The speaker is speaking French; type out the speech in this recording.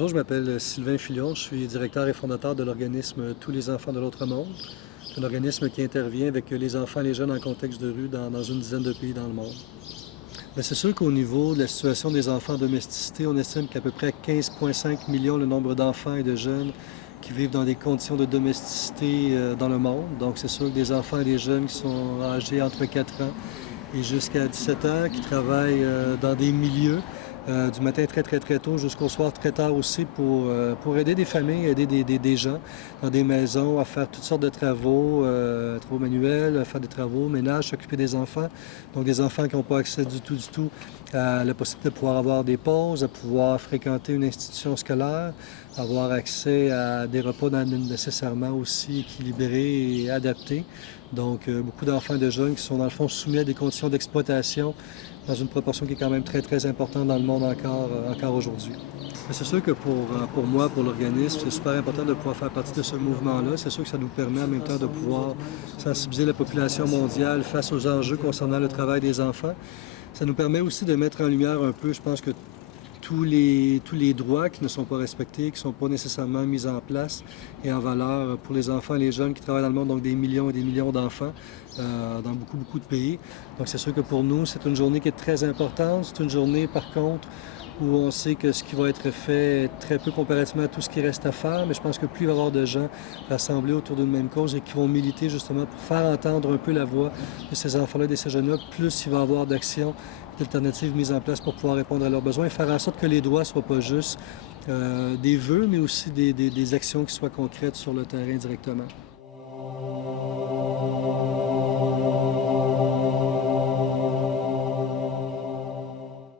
Bonjour, je m'appelle Sylvain Filion, je suis directeur et fondateur de l'organisme Tous les enfants de l'autre monde. C'est un organisme qui intervient avec les enfants et les jeunes en contexte de rue dans une dizaine de pays dans le monde. Mais c'est sûr qu'au niveau de la situation des enfants en domesticité, on estime qu'à peu près 15,5 millions le nombre d'enfants et de jeunes qui vivent dans des conditions de domesticité dans le monde. Donc c'est sûr que des enfants et des jeunes qui sont âgés entre 4 ans et jusqu'à 17 ans, qui travaillent dans des milieux du matin très tôt jusqu'au soir très tard aussi pour aider des familles, aider des gens dans des maisons à faire toutes sortes de travaux manuels, à faire des travaux, ménage, s'occuper des enfants. Donc des enfants qui n'ont pas accès du tout à la possibilité de pouvoir avoir des pauses, à pouvoir fréquenter une institution scolaire, avoir accès à des repas nécessairement aussi équilibrés et adaptés. Donc beaucoup d'enfants et de jeunes qui sont dans le fond soumis à des conditions d'exploitation dans une proportion qui est quand même très importante dans le monde encore aujourd'hui. C'est sûr que pour moi, pour l'organisme, c'est super important de pouvoir faire partie de ce mouvement-là. C'est sûr que ça nous permet en même temps de pouvoir sensibiliser la population mondiale face aux enjeux concernant le travail des enfants. Ça nous permet aussi de mettre en lumière un peu, je pense que tous les droits qui ne sont pas respectés, qui ne sont pas nécessairement mis en place et en valeur pour les enfants et les jeunes qui travaillent dans le monde, donc des millions et des millions d'enfants dans beaucoup de pays. Donc c'est sûr que pour nous, c'est une journée qui est très importante. C'est une journée, par contre, où on sait que ce qui va être fait est très peu comparativement à tout ce qui reste à faire, mais je pense que plus il va y avoir de gens rassemblés autour d'une même cause et qui vont militer justement pour faire entendre un peu la voix de ces enfants-là et de ces jeunes-là, plus il va y avoir d'actions, d'alternatives mises en place pour pouvoir répondre à leurs besoins et faire en sorte que les droits ne soient pas juste des vœux, mais aussi des actions qui soient concrètes sur le terrain directement.